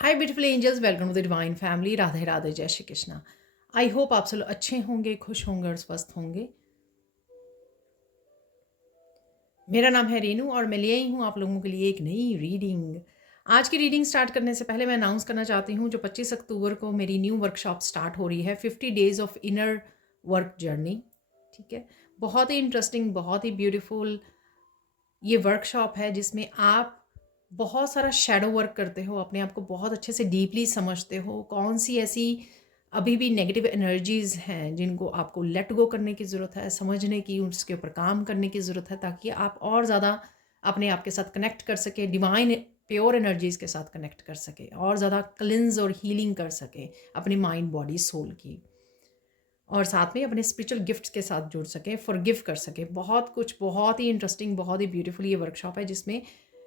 Hi beautiful angels, welcome to the divine family. Radhe Radhe, जय Shri Krishna. I hope आप सब लोग अच्छे होंगे, खुश होंगे और स्वस्थ होंगे। मेरा नाम है रेनू और मैं ले आई हूँ आप लोगों के लिए एक नई रीडिंग। आज की रीडिंग स्टार्ट करने से पहले मैं अनाउंस करना चाहती हूँ जो 25 अक्टूबर को मेरी न्यू वर्कशॉप स्टार्ट हो रही है, 50 days of inner work journey. ठीक है, बहुत ही इंटरेस्टिंग, बहुत ही ब्यूटीफुल ये वर्कशॉप है जिसमें आप बहुत सारा शैडो वर्क करते हो, अपने आप को बहुत अच्छे से डीपली समझते हो। कौन सी ऐसी अभी भी नेगेटिव एनर्जीज़ हैं जिनको आपको लेट गो करने की ज़रूरत है, समझने की, उसके ऊपर काम करने की ज़रूरत है, ताकि आप और ज़्यादा अपने आप के साथ कनेक्ट कर सके, डिवाइन प्योर एनर्जीज़ के साथ कनेक्ट कर सके, और ज़्यादा क्लिनज और हीलिंग कर सके अपनी माइंड, बॉडी, सोल की, और साथ में अपने स्पिरिचुअल गिफ्ट्स के साथ जुड़ सकें, फॉरगिव कर सकें। बहुत कुछ, बहुत ही इंटरेस्टिंग, बहुत ही ब्यूटीफुल ये वर्कशॉप है जिसमें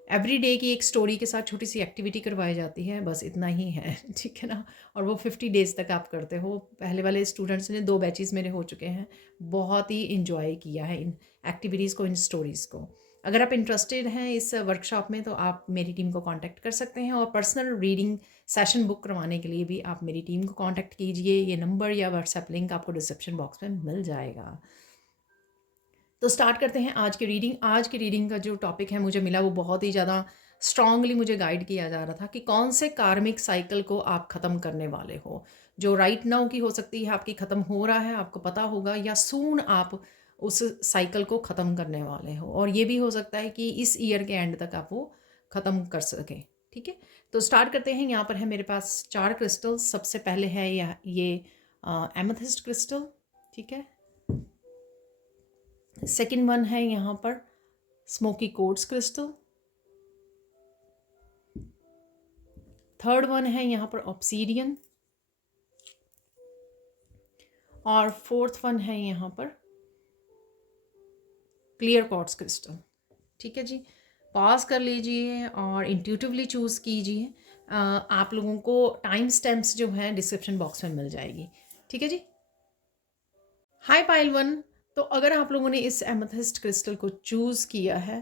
एवरी डे की एक स्टोरी के साथ छोटी सी एक्टिविटी करवाई जाती है, बस इतना ही है। ठीक है ना। और वो 50 डेज़ तक आप करते हो। पहले वाले स्टूडेंट्स ने 2 बैचेस मेरे हो चुके हैं, बहुत ही इंजॉय किया है इन एक्टिविटीज़ को, इन स्टोरीज़ को। अगर आप इंटरेस्टेड हैं इस वर्कशॉप में तो आप मेरी टीम को कांटेक्ट कर सकते हैं, और पर्सनल रीडिंग सेशन बुक करवाने के लिए भी आप मेरी टीम को कांटेक्ट कीजिए। ये नंबर या व्हाट्सएप लिंक आपको डिस्क्रिप्शन बॉक्स में मिल जाएगा। तो स्टार्ट करते हैं आज की रीडिंग। आज की रीडिंग का जो टॉपिक है मुझे मिला वो बहुत ही ज़्यादा स्ट्रांगली मुझे गाइड किया जा रहा था कि कौन से कार्मिक साइकिल को आप ख़त्म करने वाले हो। जो राइट नाउ की हो सकती है, आपकी ख़त्म हो रहा है, आपको पता होगा, या सून आप उस साइकिल को ख़त्म करने वाले हो, और ये भी हो सकता है कि इस ईयर के एंड तक आप वो ख़त्म कर सकें। ठीक है, तो स्टार्ट करते हैं। यहाँ पर है मेरे पास 4 क्रिस्टल्स। सबसे पहले है ये एमेथिस्ट क्रिस्टल। ठीक है, सेकंड वन है यहाँ पर smoky courts crystal. Third one है यहाँ पर ऑब्सीडियन, और फोर्थ वन है यहाँ पर क्लियर क्वार्ट्ज क्रिस्टल। ठीक है जी, पॉज कर लीजिए और इंट्यूटिवली चूज़ कीजिए। आप लोगों को टाइम स्टैम्प्स जो हैं डिस्क्रिप्शन बॉक्स में मिल जाएगी। ठीक है जी। हाय पाइल वन। तो अगर आप लोगों ने इस एमेथिस्ट क्रिस्टल को चूज़ किया है,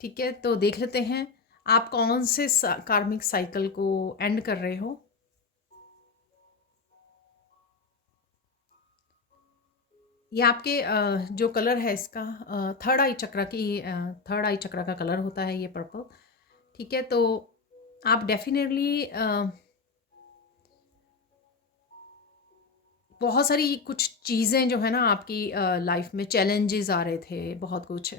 ठीक है, तो देख लेते हैं आप कौन से कार्मिक साइकिल को एंड कर रहे हो। ये आपके जो कलर है इसका थर्ड आई चक्रा की, थर्ड आई चक्रा का कलर होता है ये पर्पल। ठीक है, तो आप डेफिनेटली बहुत सारी कुछ चीज़ें जो है ना आपकी लाइफ में चैलेंजेस आ रहे थे, बहुत कुछ।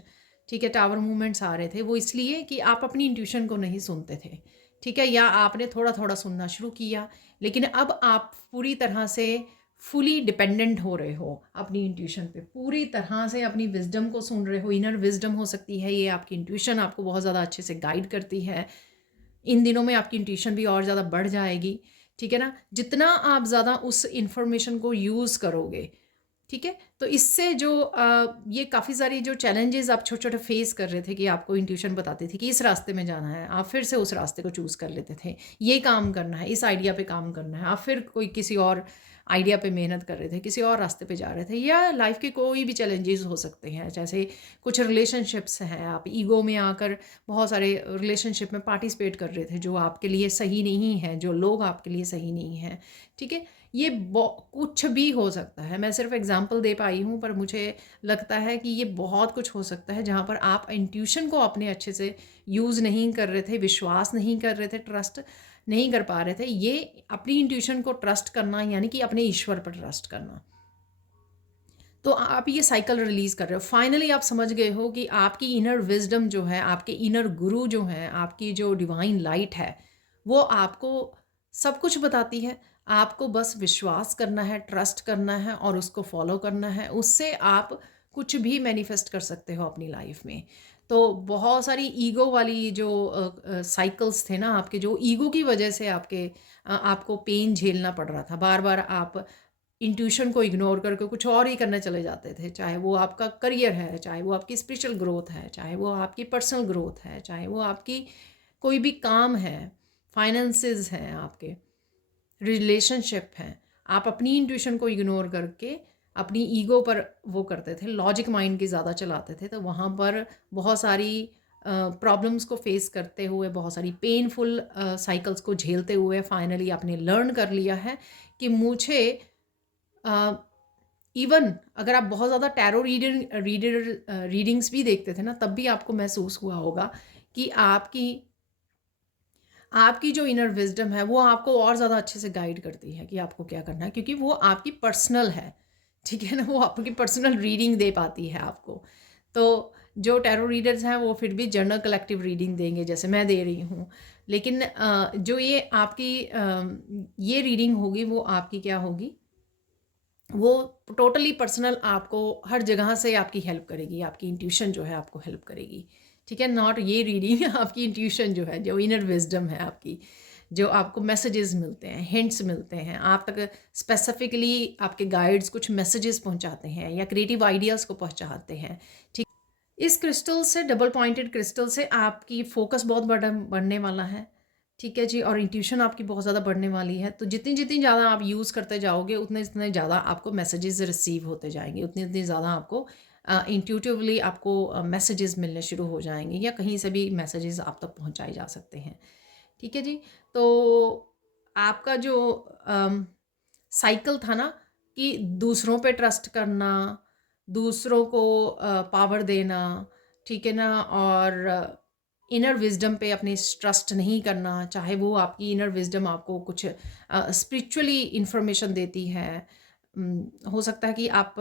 ठीक है, टावर मूवमेंट्स आ रहे थे, वो इसलिए कि आप अपनी इंट्यूशन को नहीं सुनते थे। ठीक है, या आपने थोड़ा थोड़ा सुनना शुरू किया, लेकिन अब आप पूरी तरह से फुली डिपेंडेंट हो रहे हो अपनी इंट्यूशन पे, पूरी तरह से अपनी विजडम को सुन रहे हो। इनर विजडम हो सकती है ये, आपकी इंट्यूशन आपको बहुत ज़्यादा अच्छे से गाइड करती है। इन दिनों में आपकी इंट्यूशन भी और ज़्यादा बढ़ जाएगी। ठीक है ना, जितना आप ज़्यादा उस इंफॉर्मेशन को यूज़ करोगे, ठीक है, तो इससे जो ये काफ़ी सारी जो चैलेंजेस आप छोटे छोटे फेस कर रहे थे कि आपको इंट्यूशन बताती थी कि इस रास्ते में जाना है, आप फिर से उस रास्ते को चूज़ कर लेते थे। ये काम करना है, इस आइडिया पे काम करना है, आप फिर कोई किसी और आइडिया पे मेहनत कर रहे थे, किसी और रास्ते पे जा रहे थे। या लाइफ के कोई भी चैलेंजेस हो सकते हैं, जैसे कुछ रिलेशनशिप्स हैं, आप ईगो में आकर बहुत सारे रिलेशनशिप में पार्टिसिपेट कर रहे थे जो आपके लिए सही नहीं है, जो लोग आपके लिए सही नहीं हैं। ठीक है, ये कुछ भी हो सकता है। मैं सिर्फ एग्जांपल दे पाई हूँ, पर मुझे लगता है कि ये बहुत कुछ हो सकता है जहाँ पर आप इंट्यूशन को अपने अच्छे से यूज़ नहीं कर रहे थे, विश्वास नहीं कर रहे थे, ट्रस्ट नहीं कर पा रहे थे। ये अपनी इंट्यूशन को ट्रस्ट करना यानी कि अपने ईश्वर पर ट्रस्ट करना। तो आप ये साइकिल रिलीज़ कर रहे हो। फाइनली आप समझ गए हो कि आपकी इनर विजडम जो है, आपके इनर गुरु जो हैं, आपकी जो डिवाइन लाइट है, वो आपको सब कुछ बताती है। आपको बस विश्वास करना है, ट्रस्ट करना है और उसको फॉलो करना है। उससे आप कुछ भी मैनिफेस्ट कर सकते हो अपनी लाइफ में। तो बहुत सारी ईगो वाली जो साइकिल्स थे ना आपके, जो ईगो की वजह से आपको पेन झेलना पड़ रहा था। बार बार आप इंट्यूशन को इग्नोर करके कुछ और ही करने चले जाते थे, चाहे वो आपका करियर है, चाहे वो आपकी स्पिरिचुअल ग्रोथ है, चाहे वो आपकी पर्सनल ग्रोथ है, चाहे वो आपकी कोई भी काम है, फाइनेंसेस हैं, आपके रिलेशनशिप हैं। आप अपनी इंट्यूशन को इग्नोर करके अपनी ईगो पर वो करते थे, लॉजिक माइंड की ज़्यादा चलाते थे, तो वहाँ पर बहुत सारी प्रॉब्लम्स को फेस करते हुए, बहुत सारी पेनफुल साइकिल्स को झेलते हुए फाइनली आपने लर्न कर लिया है कि मुझे इवन अगर आप बहुत ज़्यादा टैरो रीडिंग्स भी देखते थे ना, तब भी आपको महसूस हुआ होगा कि आपकी आपकी जो इनर विजडम है वो आपको और ज़्यादा अच्छे से गाइड करती है कि आपको क्या करना है, क्योंकि वो आपकी पर्सनल है, ठीक है ना, वो आपकी पर्सनल रीडिंग दे पाती है आपको। तो जो टैरो रीडर्स हैं वो फिर भी जनरल कलेक्टिव रीडिंग देंगे जैसे मैं दे रही हूँ, लेकिन जो ये आपकी ये रीडिंग होगी वो आपकी क्या होगी, वो टोटली पर्सनल आपको हर जगह से आपकी हेल्प करेगी, आपकी इंट्यूशन जो है आपको हेल्प करेगी, ठीक है। नॉट ये रीडिंग आपकी इंट्यूशन जो है, जो इनर विजडम है आपकी, जो आपको मैसेजेस मिलते हैं, हिंट्स मिलते हैं, आप तक स्पेसिफिकली आपके गाइड्स कुछ मैसेजेस पहुंचाते हैं या क्रिएटिव आइडियाज़ को पहुंचाते हैं, ठीक। इस क्रिस्टल से, डबल पॉइंटेड क्रिस्टल से आपकी फोकस बहुत बढ़ने वाला है, ठीक है जी, और इंट्यूशन आपकी बहुत ज़्यादा बढ़ने वाली है। तो जितनी जितनी ज़्यादा आप यूज़ करते जाओगे उतने इतने ज़्यादा आपको मैसेजेस रिसीव होते जाएंगे, उतनी उतनी ज़्यादा आपको इंट्यूटिवली आपको मैसेजेस मिलने शुरू हो जाएंगे, या कहीं से भी मैसेजेस आप तक पहुंचाए जा सकते हैं, ठीक है जी। तो आपका जो साइकिल था ना कि दूसरों पे ट्रस्ट करना, दूसरों को पावर देना, ठीक है ना, और इनर विजडम पे अपने ट्रस्ट नहीं करना, चाहे वो आपकी इनर विजडम आपको कुछ स्पिरिचुअली इंफॉर्मेशन देती है। हो सकता है कि आप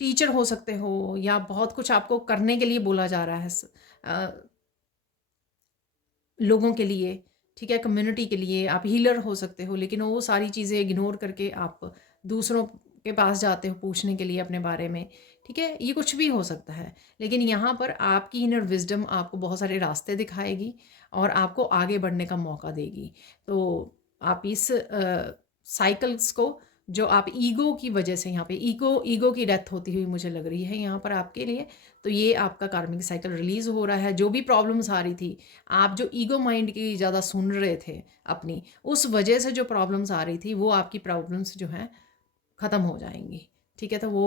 टीचर हो सकते हो, या बहुत कुछ आपको करने के लिए बोला जा रहा है लोगों के लिए, ठीक है, कम्युनिटी के लिए, आप हीलर हो सकते हो, लेकिन वो सारी चीज़ें इग्नोर करके आप दूसरों के पास जाते हो पूछने के लिए अपने बारे में, ठीक है, ये कुछ भी हो सकता है। लेकिन यहाँ पर आपकी इनर विजडम आपको बहुत सारे रास्ते दिखाएगी और आपको आगे बढ़ने का मौका देगी। तो आप इस साइकिल्स को, जो आप ईगो की वजह से, यहाँ पे ईगो की डेथ होती हुई मुझे लग रही है यहाँ पर आपके लिए, तो ये आपका कार्मिक साइकिल रिलीज़ हो रहा है। जो भी प्रॉब्लम्स आ रही थी, आप जो ईगो माइंड की ज़्यादा सुन रहे थे अपनी, उस वजह से जो प्रॉब्लम्स आ रही थी वो आपकी प्रॉब्लम्स जो हैं ख़त्म हो जाएंगी, ठीक है। तो वो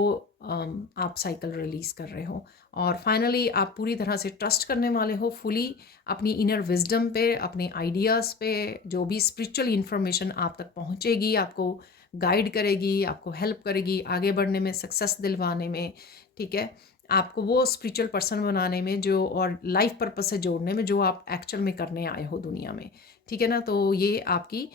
आप साइकिल रिलीज़ कर रहे हो और फाइनली आप पूरी तरह से ट्रस्ट करने वाले हो फुली अपनी इनर विजडम पे, अपने आइडियाज़ पे। जो भी स्पिरिचुअल इंफॉर्मेशन आप तक पहुँचेगी, आपको गाइड करेगी, आपको हेल्प करेगी आगे बढ़ने में, सक्सेस दिलवाने में, ठीक है, आपको वो स्पिरिचुअल पर्सन बनाने में, जो और लाइफ पर्पस से जोड़ने में, जो आप एक्चुअल में करने आए हो दुनिया में, ठीक है ना। तो ये आपकी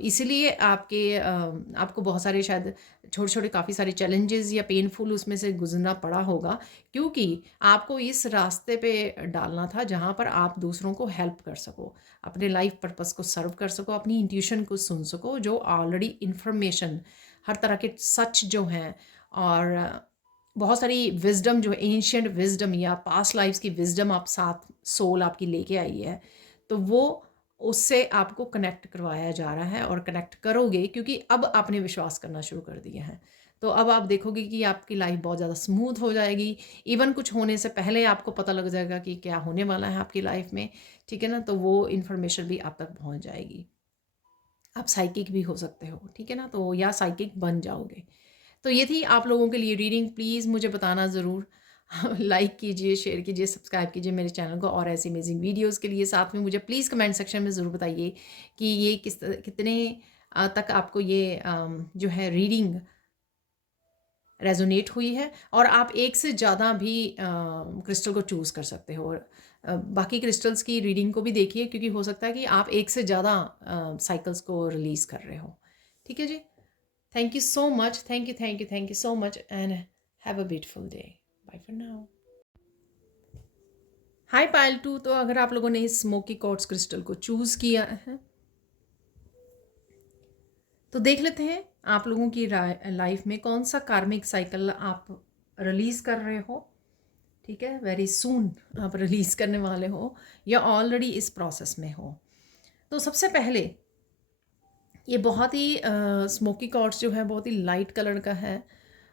इसीलिए आपको बहुत सारे शायद छोटे छोटे काफ़ी सारे चैलेंजेस या पेनफुल उसमें से गुजरना पड़ा होगा, क्योंकि आपको इस रास्ते पे डालना था जहाँ पर आप दूसरों को हेल्प कर सको, अपने लाइफ पर्पस को सर्व कर सको, अपनी इंट्यूशन को सुन सको, जो ऑलरेडी इंफॉर्मेशन हर तरह के सच जो हैं, और बहुत सारी विजडम जो एंशियंट विजडम या पास्ट लाइफ्स की विजडम आप साथ सोल आपकी लेके आई है, तो वो उससे आपको कनेक्ट करवाया जा रहा है और कनेक्ट करोगे, क्योंकि अब आपने विश्वास करना शुरू कर दिया है। तो अब आप देखोगे कि आपकी लाइफ बहुत ज़्यादा स्मूथ हो जाएगी। इवन कुछ होने से पहले आपको पता लग जाएगा कि क्या होने वाला है आपकी लाइफ में, ठीक है ना। तो वो इन्फॉर्मेशन भी आप तक पहुंच जाएगी। आप साइकिक भी हो सकते हो, ठीक है ना, तो या साइकिक बन जाओगे। तो ये थी आप लोगों के लिए रीडिंग। प्लीज़ मुझे बताना ज़रूर लाइक कीजिए, शेयर कीजिए, सब्सक्राइब कीजिए मेरे चैनल को और ऐसी अमेजिंग वीडियोस के लिए। साथ में मुझे प्लीज़ कमेंट सेक्शन में ज़रूर बताइए कि ये कितने तक आपको ये जो है रीडिंग रेजोनेट हुई है, और आप एक से ज़्यादा भी क्रिस्टल को चूज़ कर सकते हो। और बाकी क्रिस्टल्स की रीडिंग को भी देखिए, क्योंकि हो सकता है कि आप एक से ज़्यादा साइकिल्स को रिलीज़ कर रहे हो, ठीक है जी। Thank you so much. Thank you so much, and have a beautiful day. Bye for now. हाय पायल 2, तो अगर आप लोगों ने इस स्मोकी क्वार्ट्ज क्रिस्टल को चूज़ किया है तो देख लेते हैं आप लोगों की लाइफ में कौन सा कार्मिक साइकिल आप रिलीज़ कर रहे हो, ठीक है, वेरी सून आप रिलीज़ करने वाले हो या ऑलरेडी इस प्रोसेस में हो। तो सबसे पहले ये बहुत ही स्मोकी क्वार्ट्ज जो है बहुत ही लाइट कलर का है,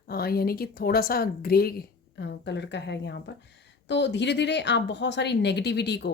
यानी कि थोड़ा सा ग्रे कलर का है यहाँ पर। तो धीरे धीरे आप बहुत सारी नेगेटिविटी को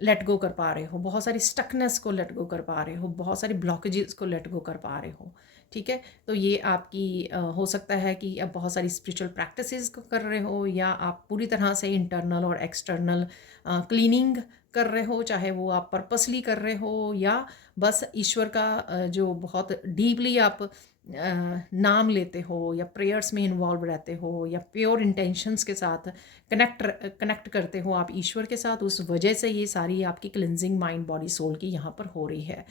लेट गो कर पा रहे हो, बहुत सारी स्टकनेस को लेट गो कर पा रहे हो, बहुत सारी ब्लॉकेजेस को लेट गो कर पा रहे हो। ठीक है, तो ये आपकी हो सकता है कि आप बहुत सारी स्पिरिचुअल प्रैक्टिसेस को कर रहे हो, या आप पूरी तरह से इंटरनल और एक्सटर्नल क्लीनिंग कर रहे हो, चाहे वो आप पर्पसली कर रहे हो या बस ईश्वर का जो बहुत डीपली आप नाम लेते हो या प्रेयर्स में इन्वॉल्व रहते हो या प्योर इंटेंशंस के साथ कनेक्ट करते हो आप ईश्वर के साथ, उस वजह से ये सारी आपकी क्लिनजिंग माइंड बॉडी सोल की यहाँ पर हो रही है।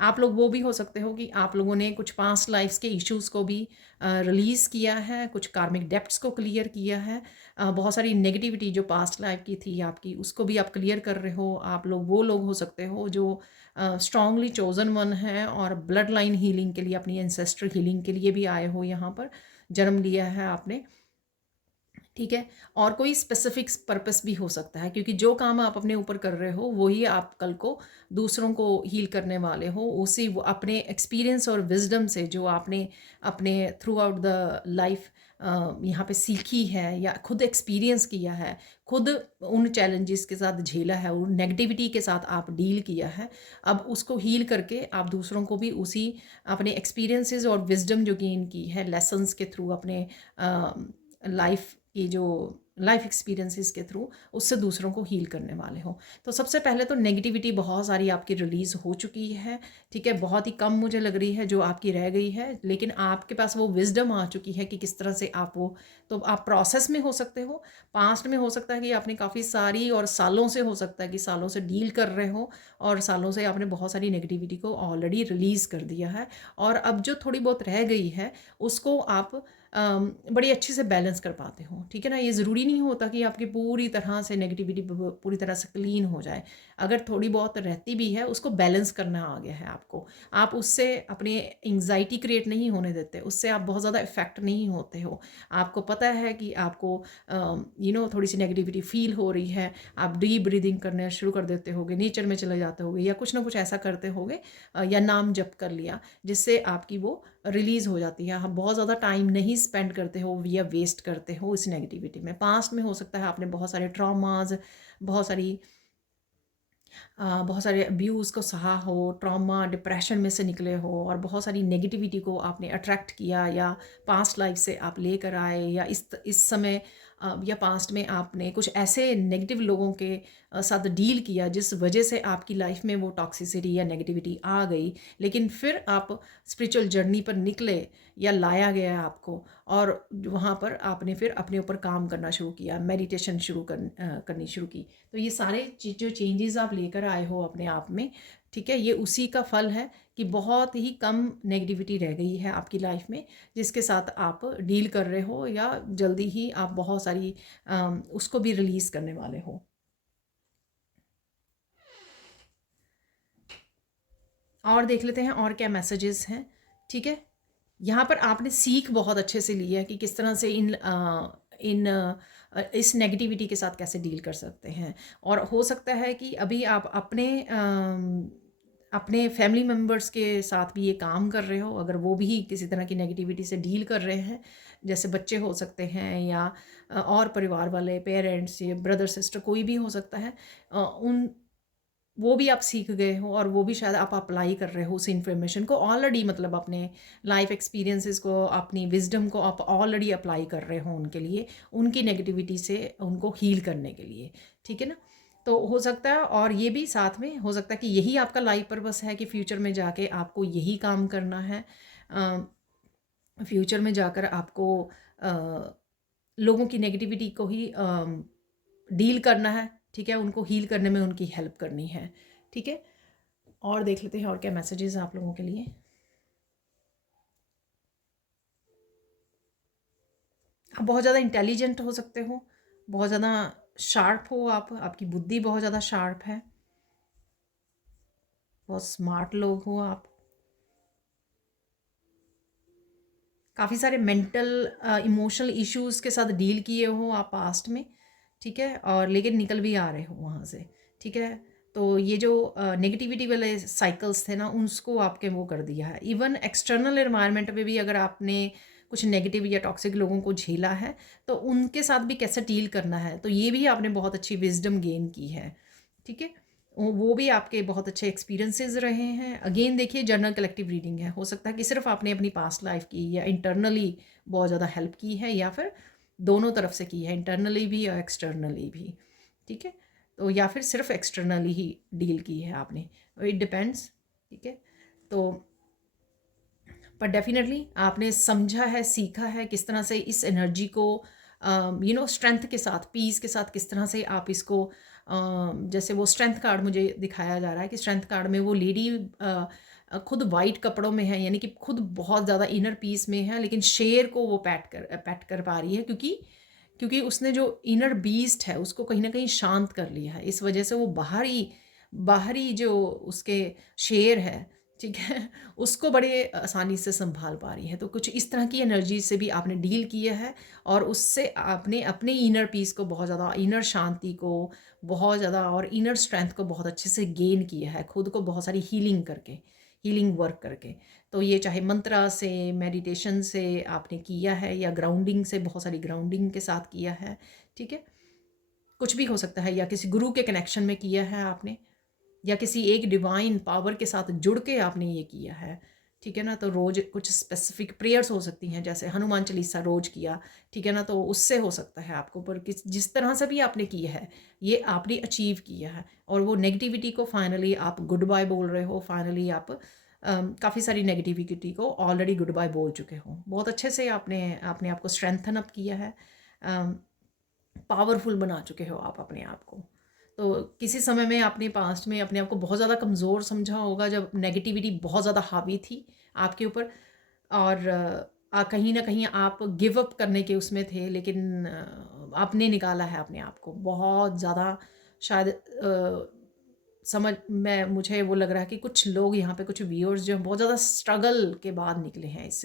आप लोग वो भी हो सकते हो कि आप लोगों ने कुछ पास्ट लाइफ्स के इश्यूज़ को भी रिलीज़ किया है, कुछ कार्मिक डेप्ट्स को क्लियर किया है, बहुत सारी नेगेटिविटी जो पास्ट लाइफ की थी आपकी उसको भी आप क्लियर कर रहे हो। आप लोग वो लोग हो सकते हो जो स्ट्रांगली चोजन वन है और ब्लड लाइन हीलिंग के लिए, अपनी एंसेस्ट्रल हीलिंग के लिए भी आए हो, यहाँ पर जन्म लिया है आपने। ठीक है, और कोई स्पेसिफिक पर्पस भी हो सकता है, क्योंकि जो काम आप अपने ऊपर कर रहे हो वही आप कल को दूसरों को हील करने वाले हो, उसी वो अपने एक्सपीरियंस और विजडम से जो आपने अपने थ्रू आउट द लाइफ यहाँ पे सीखी है या खुद एक्सपीरियंस किया है, खुद उन चैलेंजेस के साथ झेला है, उन नेगेटिविटी के साथ आप डील किया है, अब उसको हील करके आप दूसरों को भी उसी अपने एक्सपीरियंसेस और विजडम जो गेन की है लेसन्स के थ्रू, अपने लाइफ की जो लाइफ एक्सपीरियंसेस के थ्रू उससे दूसरों को हील करने वाले हो। तो सबसे पहले तो नेगेटिविटी बहुत सारी आपकी रिलीज़ हो चुकी है। ठीक है, बहुत ही कम मुझे लग रही है जो आपकी रह गई है, लेकिन आपके पास वो विजडम आ चुकी है कि किस तरह से आप वो, तो आप प्रोसेस में हो सकते हो, पास्ट में हो सकता है कि आपने काफ़ी सारी, और सालों से हो सकता है कि सालों से डील कर रहे हो और सालों से आपने बहुत सारी नेगेटिविटी को ऑलरेडी रिलीज़ कर दिया है, और अब जो थोड़ी बहुत रह गई है उसको आप बड़ी अच्छे से बैलेंस कर पाते हो। ठीक है ना, ये ज़रूरी नहीं होता कि आपकी पूरी तरह से नेगेटिविटी पूरी तरह से क्लीन हो जाए। अगर थोड़ी बहुत रहती भी है उसको बैलेंस करना आ गया है आपको, आप उससे अपनी एंग्जाइटी क्रिएट नहीं होने देते, उससे आप बहुत ज़्यादा इफ़ेक्ट नहीं होते हो। आपको पता है कि आपको थोड़ी सी नेगेटिविटी फील हो रही है, आप डीप ब्रीदिंग करना शुरू कर देते होगे, नेचर में चले जाते होगे या कुछ ना कुछ ऐसा करते होगे, या नाम जप कर लिया जिससे आपकी वो रिलीज़ हो जाती है। आप बहुत ज़्यादा टाइम नहीं स्पेंड करते हो या वेस्ट करते हो इस नेगेटिविटी में। पास्ट में हो सकता है आपने बहुत सारे ट्रॉमास, बहुत सारी बहुत सारे अब्यूज़ को सहा हो, ट्रॉमा डिप्रेशन में से निकले हो और बहुत सारी नेगेटिविटी को आपने अट्रैक्ट किया या पास्ट लाइफ से आप लेकर आए, या इस समय या पास्ट में आपने कुछ ऐसे नेगेटिव लोगों के साथ डील किया जिस वजह से आपकी लाइफ में वो टॉक्सिसिटी या नेगेटिविटी आ गई, लेकिन फिर आप स्पिरिचुअल जर्नी पर निकले या लाया गया आपको, और वहाँ पर आपने फिर अपने ऊपर काम करना शुरू किया, मेडिटेशन करनी शुरू की। तो ये सारे जो चेंजेस आप लेकर आए हो अपने आप में, ठीक है, ये उसी का फल है कि बहुत ही कम नेगेटिविटी रह गई है आपकी लाइफ में जिसके साथ आप डील कर रहे हो, या जल्दी ही आप बहुत सारी उसको भी रिलीज़ करने वाले हो। और देख लेते हैं और क्या मैसेजेस हैं। ठीक है, यहाँ पर आपने सीख बहुत अच्छे से ली है कि किस तरह से इस नेगेटिविटी के साथ कैसे डील कर सकते हैं, और हो सकता है कि अभी आप अपने फैमिली मेम्बर्स के साथ भी ये काम कर रहे हो, अगर वो भी किसी तरह की नेगेटिविटी से डील कर रहे हैं, जैसे बच्चे हो सकते हैं या और परिवार वाले, पेरेंट्स या ब्रदर सिस्टर, कोई भी हो सकता है, उन वो भी आप सीख गए हो और वो भी शायद आप अप्लाई कर रहे हो उस इन्फॉर्मेशन को ऑलरेडी, मतलब अपने लाइफ एक्सपीरियंसेस को, अपनी विजडम को आप ऑलरेडी अप्लाई कर रहे हो उनके लिए, उनकी नेगेटिविटी से उनको हील करने के लिए। ठीक है ना, तो हो सकता है, और ये भी साथ में हो सकता है कि यही आपका लाइफ पर्पस है कि फ्यूचर में जाके आपको यही काम करना है, फ्यूचर में जाकर आपको लोगों की नेगेटिविटी को ही डील करना है। ठीक है, उनको हील करने में उनकी हेल्प करनी है। ठीक है, और देख लेते हैं और क्या मैसेजेस आप लोगों के लिए। आप बहुत ज़्यादा इंटेलिजेंट हो सकते हो, बहुत ज़्यादा शार्प हो, आपकी बुद्धि बहुत ज़्यादा शार्प है, बहुत स्मार्ट लोग हो आप, काफ़ी सारे मेंटल इमोशनल इश्यूज़ के साथ डील किए हो आप पास्ट में। ठीक है, और लेकिन निकल भी आ रहे हो वहाँ से। ठीक है, तो ये जो नेगेटिविटी वाले साइकिल्स थे ना, उसको आपके वो कर दिया है। इवन एक्सटर्नल एनवायरनमेंट में भी अगर आपने कुछ नेगेटिव या टॉक्सिक लोगों को झेला है तो उनके साथ भी कैसे डील करना है, तो ये भी आपने बहुत अच्छी विजडम गेन की है। ठीक है, वो भी आपके बहुत अच्छे एक्सपीरियंसेस रहे हैं। अगेन देखिए, जनरल कलेक्टिव रीडिंग है, हो सकता है कि सिर्फ आपने अपनी पास्ट लाइफ की या इंटरनली बहुत ज़्यादा हेल्प की है, या फिर दोनों तरफ से की है, इंटरनली भी और एक्सटर्नली भी। ठीक है, तो या फिर सिर्फ एक्सटर्नली ही डील की है आपने, इट डिपेंड्स। ठीक है, तो पर डेफिनेटली आपने समझा है, सीखा है किस तरह से इस एनर्जी को स्ट्रेंथ के साथ, पीस के साथ किस तरह से आप इसको जैसे वो स्ट्रेंथ कार्ड मुझे दिखाया जा रहा है कि स्ट्रेंथ कार्ड में वो लेडी खुद वाइट कपड़ों में है, यानी कि खुद बहुत ज़्यादा इनर पीस में है, लेकिन शेर को वो पैट कर पा रही है, क्योंकि क्योंकि उसने जो इनर बीस्ट है उसको कहीं ना कहीं शांत कर लिया है। इस वजह से वो बाहरी बाहरी जो उसके शेर है, ठीक है, उसको बड़े आसानी से संभाल पा रही है। तो कुछ इस तरह की एनर्जी से भी आपने डील किया है, और उससे आपने अपने इनर पीस को बहुत ज़्यादा, इनर शांति को बहुत ज़्यादा, और इनर स्ट्रेंथ को बहुत अच्छे से गेन किया है, खुद को बहुत सारी हीलिंग करके, हीलिंग वर्क करके। तो ये चाहे मंत्रा से, मेडिटेशन से आपने किया है, या ग्राउंडिंग से, बहुत सारी ग्राउंडिंग के साथ किया है। ठीक है, कुछ भी हो सकता है, या किसी गुरु के कनेक्शन में किया है आपने, या किसी एक डिवाइन पावर के साथ जुड़ के आपने ये किया है। ठीक है ना, तो रोज़ कुछ स्पेसिफिक प्रेयर्स हो सकती हैं, जैसे हनुमान चालीसा रोज़ किया। ठीक है ना, तो उससे हो सकता है आपको, पर जिस तरह से भी आपने किया है, ये आपने अचीव किया है, और वो नेगेटिविटी को फाइनली आप गुड बाय बोल रहे हो। फाइनली आप काफ़ी सारी नेगेटिविटी को ऑलरेडी गुड बाय बोल चुके हो। बहुत अच्छे से आपने अपने आप को स्ट्रेंथन अप किया है, पावरफुल बना चुके हो आप अपने आप को। तो किसी समय में आपने पास्ट में अपने आप को बहुत ज़्यादा कमज़ोर समझा होगा, जब नेगेटिविटी बहुत ज़्यादा हावी थी आपके ऊपर, और कहीं ना कहीं आप गिव अप करने के उसमें थे, लेकिन आपने निकाला है अपने आप को बहुत ज़्यादा। शायद समझ मैं मुझे वो लग रहा है कि कुछ लोग यहाँ पे, कुछ व्यूअर्स जो हैं, बहुत ज़्यादा स्ट्रगल के बाद निकले हैं इस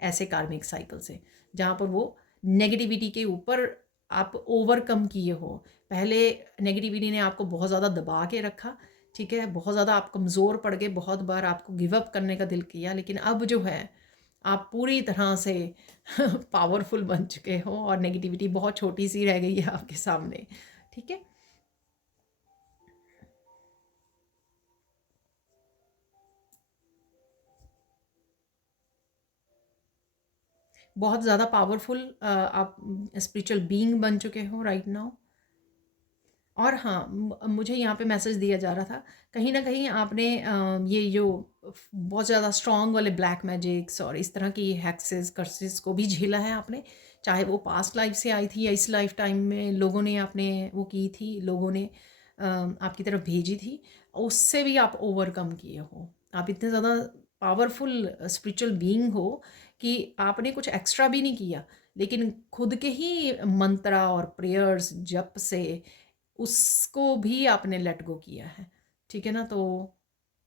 ऐसे कार्मिक साइकिल से, जहाँ पर वो नेगेटिविटी के ऊपर आप ओवरकम किए हो। पहले नेगेटिविटी ने आपको बहुत ज़्यादा दबा के रखा, ठीक है, बहुत ज़्यादा आप कमज़ोर पड़ गए, बहुत बार आपको गिव अप करने का दिल किया, लेकिन अब जो है आप पूरी तरह से पावरफुल बन चुके हो, और नेगेटिविटी बहुत छोटी सी रह गई है आपके सामने। ठीक है, बहुत ज़्यादा पावरफुल आप स्पिरिचुअल बीइंग बन चुके हो राइट नाउ। और हाँ, मुझे यहाँ पे मैसेज दिया जा रहा था, कहीं ना कहीं आपने ये जो बहुत ज़्यादा स्ट्रॉन्ग वाले ब्लैक मैजिक्स और इस तरह की हैक्सेस कर्सेस को भी झेला है आपने, चाहे वो पास्ट लाइफ से आई थी, या इस लाइफ टाइम में लोगों ने आपने वो की थी, लोगों ने आपकी तरफ भेजी थी, उससे भी आप ओवरकम किए हो। आप इतने ज़्यादा पावरफुल स्पिरिचुअल बीइंग हो कि आपने कुछ एक्स्ट्रा भी नहीं किया, लेकिन खुद के ही मंत्रा और प्रेयर्स जप से उसको भी आपने लेट गो किया है। ठीक है ना, तो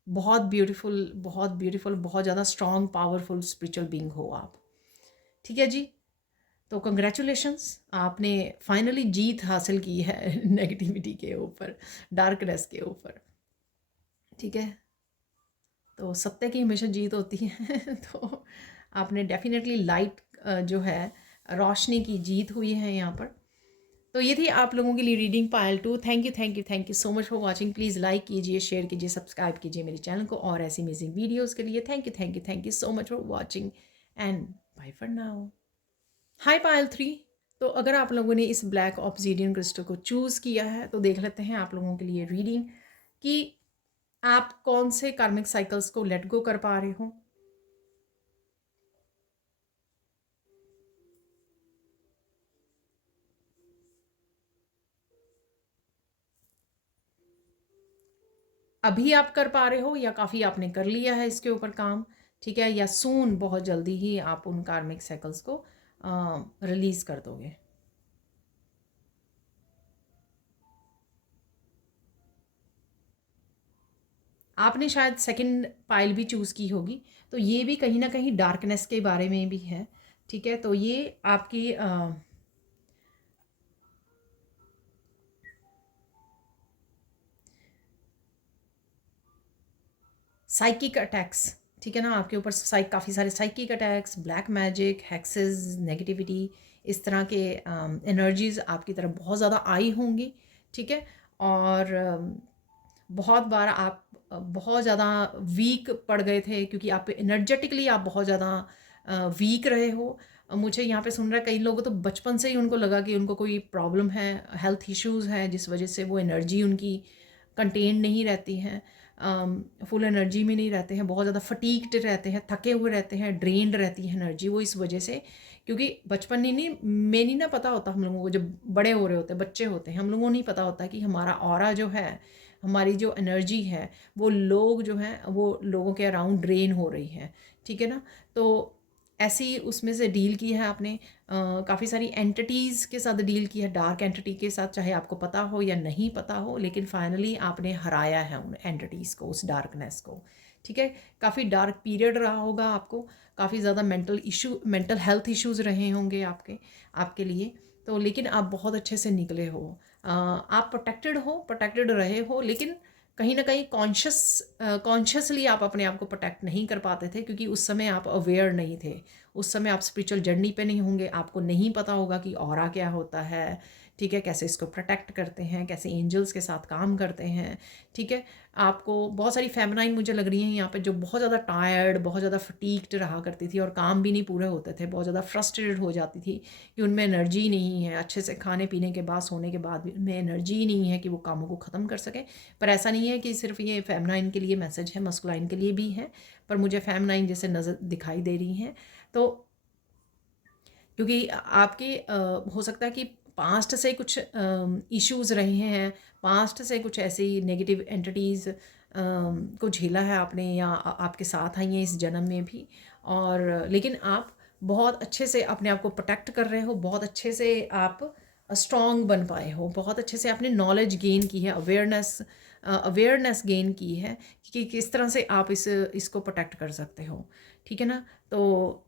बहुत ब्यूटीफुल, बहुत ब्यूटीफुल, बहुत ज़्यादा स्ट्रॉन्ग पावरफुल स्पिरिचुअल बीइंग हो आप। ठीक है जी, तो कंग्रेचुलेशंस, आपने फाइनली जीत हासिल की है नेगेटिविटी के ऊपर, डार्कनेस के ऊपर। ठीक है, तो सत्य की हमेशा जीत होती है तो आपने डेफिनेटली लाइट जो है, रोशनी की जीत हुई है यहाँ पर। तो ये थी आप लोगों के लिए reading Payal 2। Thank you, thank you, thank you so much for watching. Please like कीजिए, शेयर कीजिए, सब्सक्राइब कीजिए मेरे चैनल को, और ऐसी अमेजिंग वीडियोस के लिए। Thank you, thank you, thank you so much for watching, and bye for now. Hi Payal 3। तो अगर आप लोगों ने इस ब्लैक ऑब्सीडियन क्रिस्टल को चूज़ किया है, तो देख लेते हैं आप लोगों के लिए रीडिंग कि आप कौन से कार्मिक साइकिल्स को लेट गो कर पा रहे हो। अभी आप कर पा रहे हो, या काफ़ी आपने कर लिया है इसके ऊपर काम, ठीक है, या सून बहुत जल्दी ही आप उन कार्मिक साइकिल्स को रिलीज़ कर दोगे। आपने शायद सेकंड पाइल भी चूज़ की होगी, तो ये भी कहीं ना कहीं डार्कनेस के बारे में भी है। ठीक है, तो ये आपकी साइकिक अटैक्स, ठीक है ना, आपके ऊपर काफ़ी सारे psychic attacks, black magic, hexes, negativity, इस तरह के एनर्जीज आपकी तरफ बहुत ज़्यादा आई होंगी। ठीक है, और बहुत बार आप बहुत ज़्यादा वीक पड़ गए थे, क्योंकि आप एनर्जेटिकली आप बहुत ज़्यादा वीक रहे हो। मुझे यहाँ पे सुन रहा है कई लोगों तो बचपन से ही उनको लगा कि उनको कोई प्रॉब्लम है, हेल्थ इश्यूज़ हैं, जिस वजह से वो एनर्जी उनकी कंटेन नहीं रहती है, फुल एनर्जी में नहीं रहते हैं, बहुत ज़्यादा फटीग्ड रहते हैं, थके हुए रहते हैं, ड्रेन्ड रहती है एनर्जी। वो इस वजह से, क्योंकि बचपन में नहीं ना पता होता हम लोगों को, जब बड़े हो रहे होते हैं, बच्चे होते हैं, हम लोगों को नहीं पता होता कि हमारा ऑरा जो है, हमारी जो एनर्जी है, वो लोग जो हैं वो लोगों के अराउंड ड्रेन हो रही है। ठीक है ना? तो ऐसी उसमें से डील की है आपने, काफ़ी सारी एंटिटीज़ के साथ डील की है, डार्क एंटिटी के साथ, चाहे आपको पता हो या नहीं पता हो, लेकिन फाइनली आपने हराया है उन एंटिटीज़ को, उस डार्कनेस को। ठीक है? काफ़ी डार्क पीरियड रहा होगा आपको, काफ़ी ज़्यादा मेंटल हेल्थ इश्यूज़ रहे होंगे आपके लिए। तो लेकिन आप बहुत अच्छे से निकले हो। आप प्रोटेक्टेड रहे हो, लेकिन कहीं ना कहीं कॉन्शियसली आप अपने आप को प्रोटेक्ट नहीं कर पाते थे, क्योंकि उस समय आप अवेयर नहीं थे। उस समय आप स्पिरिचुअल जर्नी पे नहीं होंगे, आपको नहीं पता होगा कि ऑरा क्या होता है। ठीक है? कैसे इसको प्रोटेक्ट करते हैं, कैसे एंजल्स के साथ काम करते हैं। ठीक है? आपको बहुत सारी फेमिनाइन मुझे लग रही हैं यहाँ पे, जो बहुत ज़्यादा टायर्ड, बहुत ज़्यादा फटीग्ड रहा करती थी, और काम भी नहीं पूरे होते थे, बहुत ज़्यादा फ्रस्ट्रेटेड हो जाती थी कि उनमें एनर्जी नहीं है, अच्छे से खाने पीने के बाद, सोने के बाद भी उनमें एनर्जी नहीं है कि वो कामों को ख़त्म कर सके। पर ऐसा नहीं है कि सिर्फ ये फेमिनाइन के लिए मैसेज है, मस्कुलाइन के लिए भी है, पर मुझे फेमिनाइन जैसे नज़र दिखाई दे रही हैं। तो क्योंकि आपके हो सकता है कि पास्ट से कुछ इश्यूज़ रहे हैं, पास्ट से कुछ ऐसी नेगेटिव एंटिटीज़ को झेला है आपने, या आपके साथ आई हैं इस जन्म में भी। और लेकिन आप बहुत अच्छे से अपने आप को प्रोटेक्ट कर रहे हो, बहुत अच्छे से आप स्ट्रॉन्ग बन पाए हो, बहुत अच्छे से आपने नॉलेज गेन की है, अवेयरनेस गेन की है कि किस तरह से आप इसको प्रोटेक्ट कर सकते हो। ठीक है ना? तो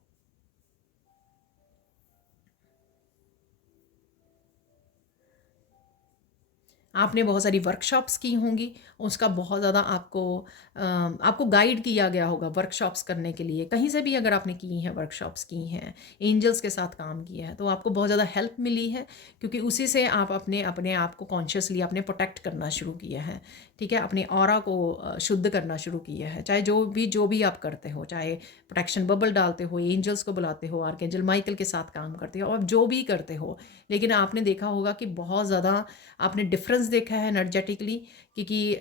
आपने बहुत सारी वर्कशॉप्स की होंगी, उसका बहुत ज़्यादा आपको गाइड किया गया होगा वर्कशॉप्स करने के लिए। कहीं से भी अगर आपने की हैं, वर्कशॉप्स की हैं, एंजल्स के साथ काम किया है, तो आपको बहुत ज़्यादा हेल्प मिली है, क्योंकि उसी से आप अपने अपने आप को कॉन्शियसली आपने प्रोटेक्ट करना शुरू किया है। ठीक है? अपने ऑरा को शुद्ध करना शुरू किया है। चाहे जो भी आप करते हो, चाहे प्रोटेक्शन बबल डालते हो, एंजल्स को बुलाते हो, आर्कएंजल माइकल के साथ काम करते हो, और जो भी करते हो, लेकिन आपने देखा होगा कि बहुत ज़्यादा आपने डिफरेंस देखा है एनर्जेटिकली, क्योंकि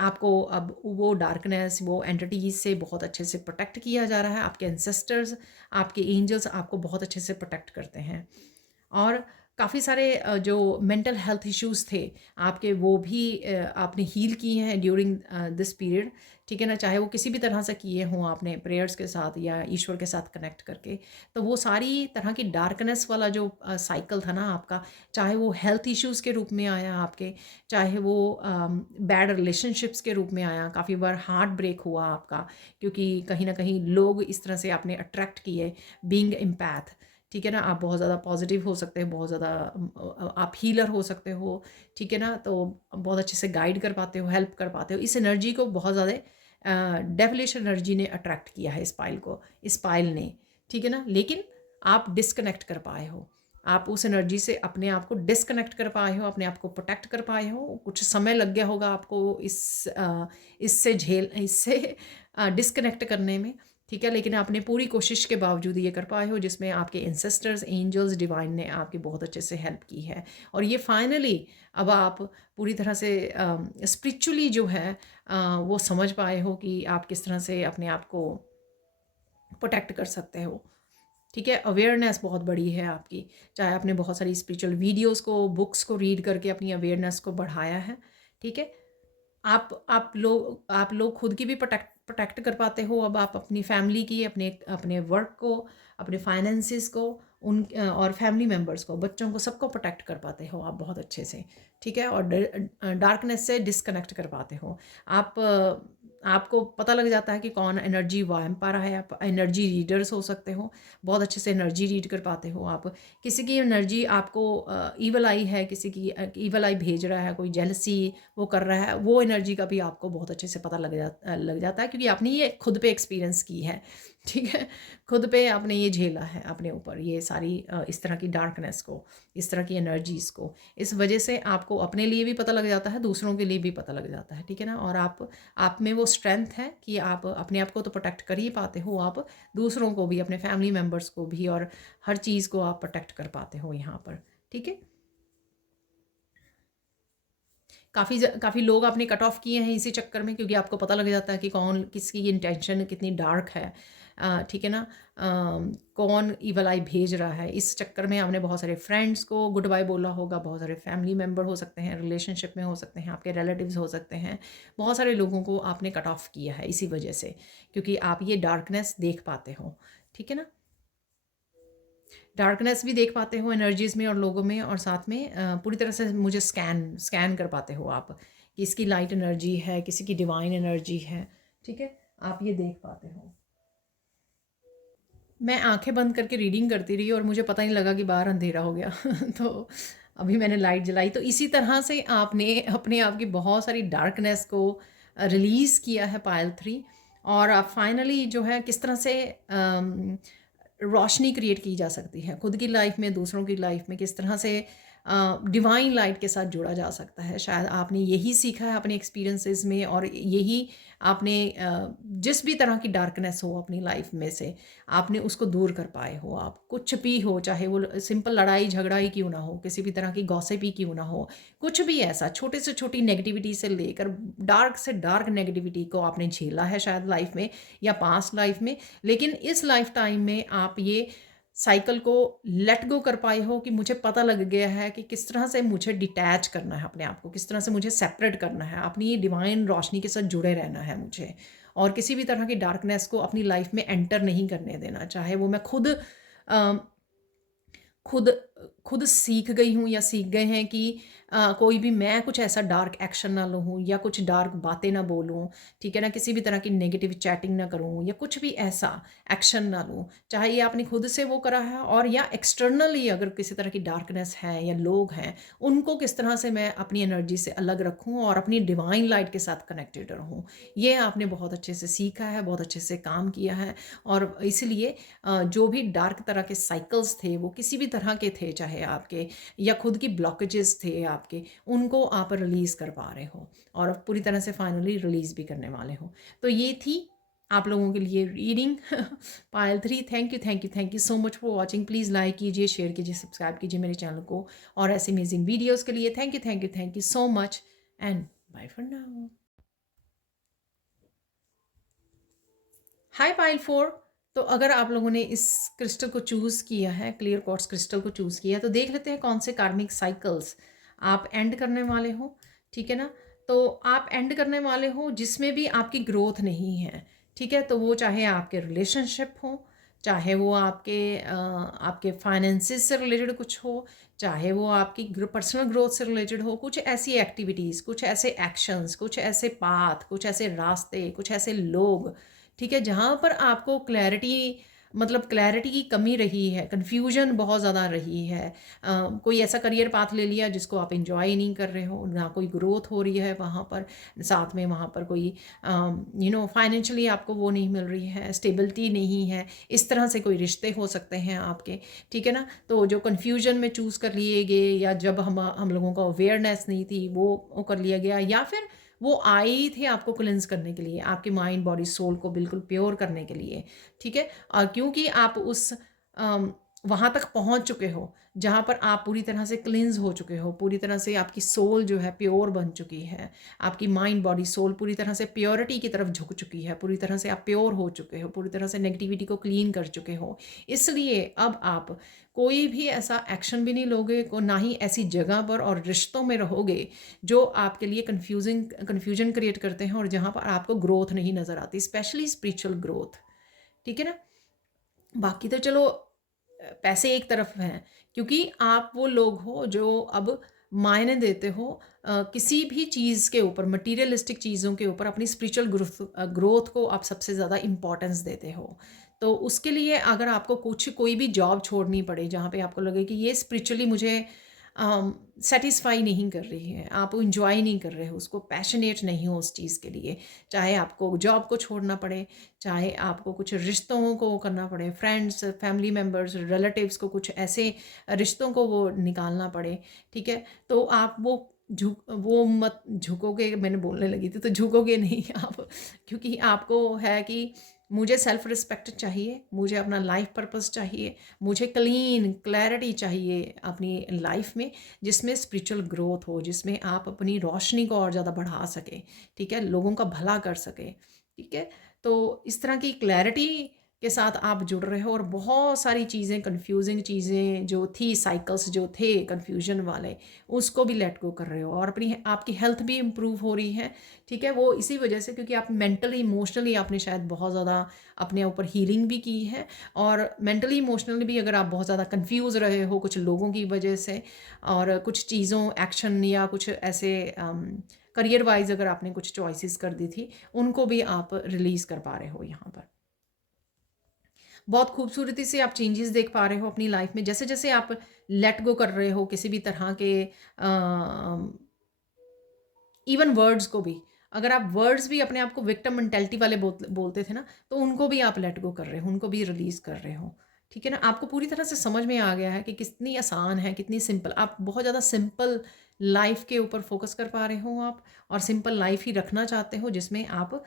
आपको अब वो डार्कनेस, वो एंटिटीज से बहुत अच्छे से प्रोटेक्ट किया जा रहा है। आपके एंसेस्टर्स, आपके एंजल्स आपको बहुत अच्छे से प्रोटेक्ट करते हैं। और काफ़ी सारे जो मेंटल हेल्थ इश्यूज़ थे आपके, वो भी आपने हील किए हैं ड्यूरिंग दिस पीरियड। ठीक है ना? चाहे वो किसी भी तरह से किए हों आपने, प्रेयर्स के साथ या ईश्वर के साथ कनेक्ट करके, तो वो सारी तरह की डार्कनेस वाला जो साइकिल था ना आपका, चाहे वो हेल्थ इश्यूज़ के रूप में आया आपके, चाहे वो बैड रिलेशनशिप्स के रूप में आया, काफ़ी बार हार्ट ब्रेक हुआ आपका, क्योंकि कहीं ना कहीं लोग इस तरह से आपने अट्रैक्ट किए, बीइंग एम्पैथ। ठीक है ना? आप बहुत ज़्यादा पॉजिटिव हो सकते हैं, बहुत ज़्यादा आप हीलर हो सकते हो। ठीक है ना? तो बहुत अच्छे से गाइड कर पाते हो, हेल्प कर पाते हो। इस एनर्जी को बहुत ज़्यादा डेविलिश एनर्जी ने अट्रैक्ट किया है इस पाइल ने। ठीक है ना? लेकिन आप डिस्कनेक्ट कर पाए हो, आप उस एनर्जी से अपने आप को डिस्कनेक्ट कर पाए हो, अपने आप को प्रोटेक्ट कर पाए हो। कुछ समय लग गया होगा आपको इससे डिस्कनेक्ट करने में। ठीक है? लेकिन आपने पूरी कोशिश के बावजूद ये कर पाए हो, जिसमें आपके एंसेस्टर्स, एंजल्स, डिवाइन ने आपकी बहुत अच्छे से हेल्प की है। और ये फाइनली अब आप पूरी तरह से स्पिरिचुअली जो है वो समझ पाए हो कि आप किस तरह से अपने आप को प्रोटेक्ट कर सकते हो। ठीक है? अवेयरनेस बहुत बड़ी है आपकी, चाहे आपने बहुत सारी स्पिरिचुअल वीडियोस को, बुक्स को रीड करके अपनी अवेयरनेस को बढ़ाया है। ठीक है? आप लोग खुद की भी प्रोटेक्ट कर पाते हो। अब आप अपनी फैमिली की, अपने अपने वर्क को, अपने फाइनेंसिस को, और फैमिली मेम्बर्स को, बच्चों को, सबको प्रोटेक्ट कर पाते हो आप बहुत अच्छे से। ठीक है? और डार्कनेस से डिस्कनेक्ट कर पाते हो आप। आपको पता लग जाता है कि कौन एनर्जी वाम्पायर है। आप एनर्जी रीडर्स हो सकते हो, बहुत अच्छे से एनर्जी रीड कर पाते हो आप। किसी की एनर्जी आपको ईवल आई है, किसी की ईवल आई भेज रहा है, कोई जेलसी वो कर रहा है, वो एनर्जी का भी आपको बहुत अच्छे से पता लग जाता है, क्योंकि आपने ये खुद पे एक्सपीरियंस की है। ठीक है? खुद पे आपने ये झेला है अपने ऊपर, ये सारी इस तरह की डार्कनेस को, इस तरह की एनर्जीज़ को। इस वजह से आपको अपने लिए भी पता लग जाता है, दूसरों के लिए भी पता लग जाता है, ठीक है ना? और आप में वो स्ट्रेंथ है कि आप अपने आप को तो प्रोटेक्ट कर ही पाते हो, आप दूसरों को भी, अपने फैमिली मेंबर्स को भी और हर चीज़ को आप प्रोटेक्ट कर पाते हो यहाँ पर, ठीक है? काफ़ी लोग आपने कट ऑफ किए हैं इसी चक्कर में, क्योंकि आपको पता लग जाता है कि कौन किसकी इंटेंशन कितनी डार्क है, ठीक है ना? कौन ईवल आई भेज रहा है, इस चक्कर में आपने बहुत सारे फ्रेंड्स को गुड बाय बोला होगा, बहुत सारे फैमिली मेम्बर हो सकते हैं, रिलेशनशिप में हो सकते हैं, आपके रिलेटिव्स हो सकते हैं, बहुत सारे लोगों को आपने कट ऑफ किया है इसी वजह से, क्योंकि आप ये डार्कनेस देख पाते हो, ठीक है ना? डार्कनेस भी देख पाते हो एनर्जीज़ में और लोगों में, और साथ में पूरी तरह से मुझे स्कैन स्कैन कर पाते हो आप कि इसकी लाइट एनर्जी है, किसी की डिवाइन एनर्जी है, ठीक है? आप ये देख पाते हो। मैं आंखें बंद करके रीडिंग करती रही और मुझे पता नहीं लगा कि बाहर अंधेरा हो गया तो अभी मैंने लाइट जलाई। तो इसी तरह से आपने अपने आप की बहुत सारी डार्कनेस को रिलीज़ किया है पायल 3, और आप फाइनली जो है किस तरह से रोशनी क्रिएट की जा सकती है खुद की लाइफ में, दूसरों की लाइफ में, किस तरह से डिवाइन लाइट के साथ जोड़ा जा सकता है। शायद आपने यही सीखा है अपने एक्सपीरियंसेस में, और यही आपने जिस भी तरह की डार्कनेस हो अपनी लाइफ में से आपने उसको दूर कर पाए हो। आप कुछ भी हो, चाहे वो सिंपल लड़ाई झगड़ा ही क्यों ना हो, किसी भी तरह की गॉसिप ही क्यों ना हो, कुछ भी ऐसा छोटे से छोटी नेगेटिविटी से लेकर डार्क से डार्क नेगेटिविटी को आपने झेला है शायद लाइफ में या पास्ट लाइफ में, लेकिन इस लाइफ टाइम में आप ये साइकिल को लेट गो कर पाए हो कि मुझे पता लग गया है कि किस तरह से मुझे डिटैच करना है अपने आप को, किस तरह से मुझे सेपरेट करना है, अपनी डिवाइन रोशनी के साथ जुड़े रहना है मुझे, और किसी भी तरह की डार्कनेस को अपनी लाइफ में एंटर नहीं करने देना। चाहे वो मैं अ, खुद खुद सीख गई हूँ या सीख गए हैं कि कोई भी मैं कुछ ऐसा डार्क एक्शन ना लूँ या कुछ डार्क बातें ना बोलूँ, ठीक है ना? किसी भी तरह की नेगेटिव चैटिंग ना करूँ या कुछ भी ऐसा एक्शन ना लूँ। चाहे ये आपने खुद से वो करा है, और या एक्सटर्नली अगर किसी तरह की डार्कनेस है या लोग हैं, उनको किस तरह से मैं अपनी एनर्जी से अलग रखूँ और अपनी डिवाइन लाइट के साथ कनेक्टेड रहूँ। ये आपने बहुत अच्छे से सीखा है, बहुत अच्छे से काम किया है, और इसलिए जो भी डार्क तरह के साइकिल्स थे, वो किसी भी तरह के थे, चाहे आपके या खुद की ब्लॉकेजेस थे आपके, उनको आप रिलीज़ कर पा रहे हो और पूरी तरह से फाइनली रिलीज़ भी करने वाले हो। तो ये थी आप लोगों के लिए reading Payal 3। Thank you so much for watching. Please like कीजिए, शेयर कीजिए, सब्सक्राइब कीजिए मेरे चैनल को, और ऐसे अमेजिंग वीडियोज़ के लिए thank you so much, and bye for now. Hi pile 4। तो अगर आप लोगों ने इस क्रिस्टल को चूज़ किया है, क्लियर क्वार्ट्ज क्रिस्टल को चूज़ किया है, तो देख लेते हैं कौन से कार्मिक साइकिल्स आप एंड करने वाले हो, ठीक है ना? तो आप एंड करने वाले हो जिसमें भी आपकी ग्रोथ नहीं है, ठीक है? तो वो चाहे आपके रिलेशनशिप हो, चाहे वो आपके फाइनेंसिस से रिलेटेड कुछ हो, चाहे वो आपकी पर्सनल ग्रोथ से रिलेटेड हो, कुछ ऐसी एक्टिविटीज़, कुछ ऐसे एक्शंस, कुछ ऐसे पाथ, कुछ ऐसे रास्ते, कुछ ऐसे लोग, ठीक है, जहाँ पर आपको क्लैरिटी की कमी रही है, कन्फ्यूजन बहुत ज़्यादा रही है। कोई ऐसा करियर पाथ ले लिया जिसको आप एंजॉय नहीं कर रहे हो, ना कोई ग्रोथ हो रही है वहाँ पर, साथ में वहाँ पर कोई फाइनेंशियली आपको वो नहीं मिल रही है, स्टेबिलिटी नहीं है, इस तरह से कोई रिश्ते हो सकते हैं आपके, ठीक है ना? तो जो कन्फ्यूजन में चूज़ कर लिए गए, या जब हम लोगों को अवेयरनेस नहीं थी वो कर लिया गया, या फिर वो आए ही थे आपको क्लेंस करने के लिए, आपके माइंड बॉडी सोल को बिल्कुल प्योर करने के लिए, ठीक है? क्योंकि आप वहाँ तक पहुँच चुके हो जहाँ पर आप पूरी तरह से क्लींस हो चुके हो, पूरी तरह से आपकी सोल जो है प्योर बन चुकी है, आपकी माइंड बॉडी सोल पूरी तरह से प्योरिटी की तरफ झुक चुकी है, पूरी तरह से आप प्योर हो चुके हो, पूरी तरह से नेगेटिविटी को क्लीन कर चुके हो। इसलिए अब आप कोई भी ऐसा एक्शन भी नहीं लोगे, को ना ही ऐसी जगह पर और रिश्तों में रहोगे जो आपके लिए कन्फ्यूजन क्रिएट करते हैं और जहाँ पर आपको ग्रोथ नहीं नज़र आती, स्पेशली स्पिरिचुअल ग्रोथ, ठीक है ना? बाकी तो चलो पैसे एक तरफ हैं, क्योंकि आप वो लोग हो जो अब मायने देते हो किसी भी चीज़ के ऊपर, मटीरियलिस्टिक चीज़ों के ऊपर, अपनी स्पिरिचुअल ग्रोथ को आप सबसे ज़्यादा इम्पोर्टेंस देते हो। तो उसके लिए अगर आपको कोई भी जॉब छोड़नी पड़े जहाँ पे आपको लगे कि ये स्पिरिचुअली मुझे सेटिस्फाई नहीं कर रही है, आप इंजॉय नहीं कर रहे हो उसको, पैशनेट नहीं हो उस चीज़ के लिए, चाहे आपको जॉब को छोड़ना पड़े, चाहे आपको कुछ रिश्तों को करना पड़े, फ्रेंड्स, फैमिली मेम्बर्स, रिलेटिव्स को कुछ ऐसे रिश्तों को वो निकालना पड़े, ठीक है? तो आप वो मत झुकोगे, मैंने बोलने लगी थी, तो झुकोगे नहीं आप, क्योंकि आपको है कि मुझे सेल्फ रिस्पेक्ट चाहिए, मुझे अपना लाइफ पर्पस चाहिए, मुझे क्लीन क्लैरिटी चाहिए अपनी लाइफ में, जिसमें स्पिरिचुअल ग्रोथ हो, जिसमें आप अपनी रोशनी को और ज़्यादा बढ़ा सके, ठीक है, लोगों का भला कर सके, ठीक है। तो इस तरह की क्लैरिटी के साथ आप जुड़ रहे हो, और बहुत सारी चीज़ें, कंफ्यूजिंग चीज़ें जो थी, साइकिल्स जो थे कन्फ्यूजन वाले, उसको भी लेट गो कर रहे हो, और अपनी आपकी हेल्थ भी इम्प्रूव हो रही है, ठीक है। वो इसी वजह से, क्योंकि आप मेंटली इमोशनली आपने शायद बहुत ज़्यादा अपने ऊपर हीलिंग भी की है, और मेंटली इमोशनली भी अगर आप बहुत ज़्यादा कंफ्यूज रहे हो कुछ लोगों की वजह से, और कुछ चीज़ों, एक्शन या कुछ ऐसे करियर वाइज अगर आपने कुछ चॉइसेस कर दी थी, उनको भी आप रिलीज़ कर पा रहे हो यहाँ पर। बहुत खूबसूरती से आप चेंजेस देख पा रहे हो अपनी लाइफ में, जैसे जैसे आप लेट गो कर रहे हो किसी भी तरह के इवन वर्ड्स को भी, अगर आप वर्ड्स भी अपने आप को विक्टिम मेंटेलिटी वाले बोलते थे ना, तो उनको भी आप लेट गो कर रहे हो, उनको भी रिलीज़ कर रहे हो, ठीक है ना। आपको पूरी तरह से समझ में आ गया है कि कितनी आसान है, कितनी सिंपल, आप बहुत ज़्यादा सिंपल लाइफ के ऊपर फोकस कर पा रहे हो आप, और सिंपल लाइफ ही रखना चाहते हो, जिसमें आप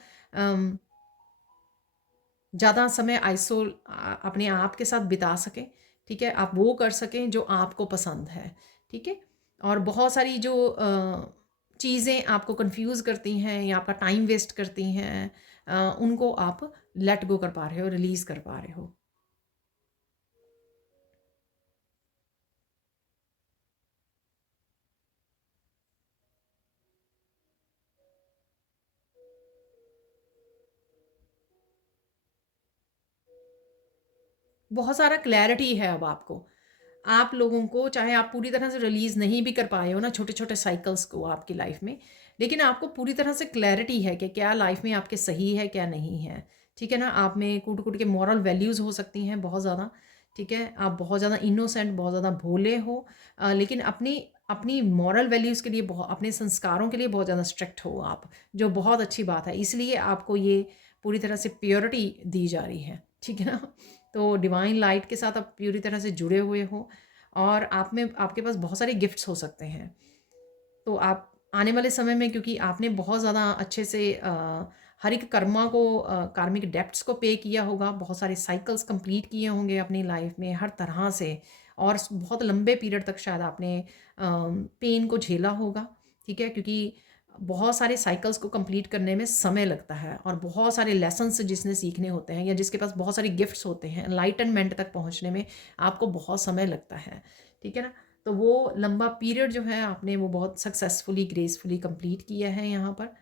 ज़्यादा समय अपने आप के साथ बिता सकें, ठीक है? आप वो कर सकें जो आपको पसंद है, ठीक है? और बहुत सारी जो चीज़ें आपको कन्फ्यूज़ करती हैं या आपका टाइम वेस्ट करती हैं, उनको आप लेट गो कर पा रहे हो, रिलीज़ कर पा रहे हो। बहुत सारा क्लैरिटी है अब आपको। आप लोगों को, चाहे आप पूरी तरह से रिलीज़ नहीं भी कर पाए हो ना छोटे-छोटे साइकिल्स को आपकी लाइफ़ में, लेकिन आपको पूरी तरह से क्लैरिटी है कि क्या लाइफ़ में आपके सही है, क्या नहीं है। ठीक है ना? आप में कूट-कूट के मॉरल वैल्यूज़ हो सकती हैं बहुत ज़्यादा, ठीक है? आप बहुत ज़्यादा इनोसेंट, बहुत ज़्यादा भोले हो, लेकिन अपनी अपनी मॉरल वैल्यूज़ के लिए अपने संस्कारों के लिए बहुत ज़्यादा स्ट्रिक्ट हो आप, जो बहुत अच्छी बात है। इसलिए आपको ये पूरी तरह से प्योरिटी दी जा रही है, ठीक है ना? तो डिवाइन लाइट के साथ आप पूरी तरह से जुड़े हुए हो, और आप में, आपके पास बहुत सारे गिफ्ट्स हो सकते हैं। तो आप आने वाले समय में, क्योंकि आपने बहुत ज़्यादा अच्छे से हर एक कर्मा को, कार्मिक डेब्ट्स को पे किया होगा, बहुत सारे साइकिल्स कंप्लीट किए होंगे अपनी लाइफ में हर तरह से, और बहुत लंबे पीरियड तक शायद आपने पेन को झेला होगा, ठीक है? क्योंकि बहुत सारे साइकिल्स को कंप्लीट करने में समय लगता है, और बहुत सारे लेसन्स जिसने सीखने होते हैं, या जिसके पास बहुत सारे गिफ्ट्स होते हैं, एनलाइटनमेंट तक पहुंचने में आपको बहुत समय लगता है, ठीक है ना। तो वो लंबा पीरियड जो है आपने वो बहुत सक्सेसफुली, ग्रेसफुली कंप्लीट किया है यहाँ पर।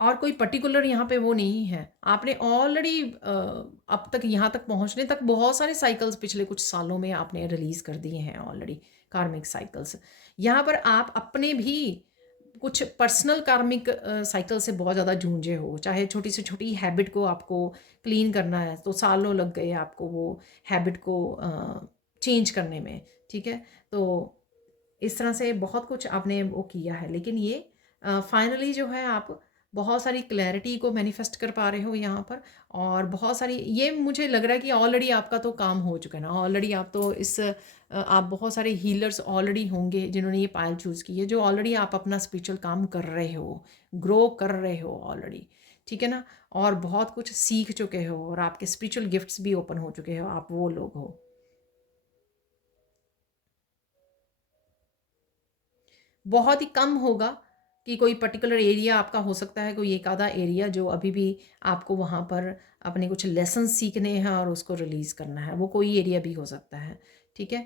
और कोई पर्टिकुलर यहाँ पे वो नहीं है। आपने ऑलरेडी अब तक यहाँ तक पहुँचने तक बहुत सारे साइकिल्स पिछले कुछ सालों में आपने रिलीज़ कर दिए हैं ऑलरेडी, कार्मिक साइकिल्स। यहाँ पर आप अपने भी कुछ पर्सनल कार्मिक साइकिल से बहुत ज़्यादा जूझे हो। चाहे छोटी से छोटी हैबिट को आपको क्लीन करना है, तो सालों लग गए आपको वो हैबिट को चेंज करने में, ठीक है? तो इस तरह से बहुत कुछ आपने वो किया है, लेकिन ये फाइनली जो है आप बहुत सारी क्लैरिटी को मैनिफेस्ट कर पा रहे हो यहाँ पर, और बहुत सारी, ये मुझे लग रहा है कि ऑलरेडी आपका तो काम हो चुका है ना, ऑलरेडी आप तो आप बहुत सारे हीलर्स ऑलरेडी होंगे जिन्होंने ये पायल चूज़ की है, जो ऑलरेडी आप अपना स्पिरिचुअल काम कर रहे हो, ग्रो कर रहे हो ऑलरेडी, ठीक है ना। और बहुत कुछ सीख चुके हो, और आपके स्पिरिचुअल गिफ्ट्स भी ओपन हो चुके हो, आप वो लोग हो। बहुत ही कम होगा कि कोई पर्टिकुलर एरिया आपका हो सकता है, कोई एक आधा एरिया जो अभी भी आपको वहाँ पर अपने कुछ लेसन सीखने हैं और उसको रिलीज़ करना है, वो कोई एरिया भी हो सकता है, ठीक है।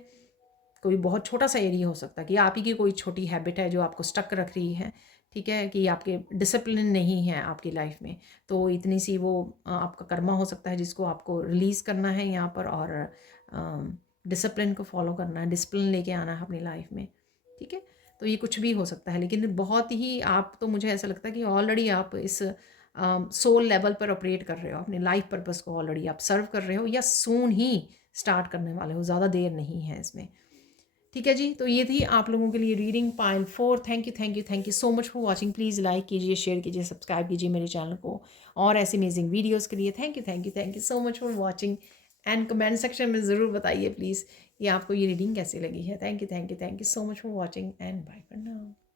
कोई बहुत छोटा सा एरिया हो सकता है कि आप ही की कोई छोटी हैबिट है जो आपको स्टक रख रही है, ठीक है, कि आपके डिसिप्लिन नहीं है आपकी लाइफ में, तो इतनी सी वो आपका कर्मा हो सकता है जिसको आपको रिलीज़ करना है यहाँ पर, और डिसिप्लिन को फॉलो करना है, डिसिप्लिन लेके आना है अपनी लाइफ में, ठीक है। तो ये कुछ भी हो सकता है, लेकिन बहुत ही, आप तो, मुझे ऐसा लगता है कि ऑलरेडी आप इस सोल लेवल पर ऑपरेट कर रहे हो, अपने लाइफ पर्पस को ऑलरेडी आप सर्व कर रहे हो या सून ही स्टार्ट करने वाले हो, ज़्यादा देर नहीं है इसमें। ठीक है जी, तो ये थी आप लोगों के लिए reading pile 4। Thank you so much for watching. Please like कीजिए, शेयर कीजिए, सब्सक्राइब कीजिए मेरे चैनल को और ऐसे अमेजिंग वीडियोज़ के लिए। Thank you so much for watching and comment section में ज़रूर बताइए प्लीज़ कि आपको ये रीडिंग कैसी लगी है। Thank you so much for watching and bye for now.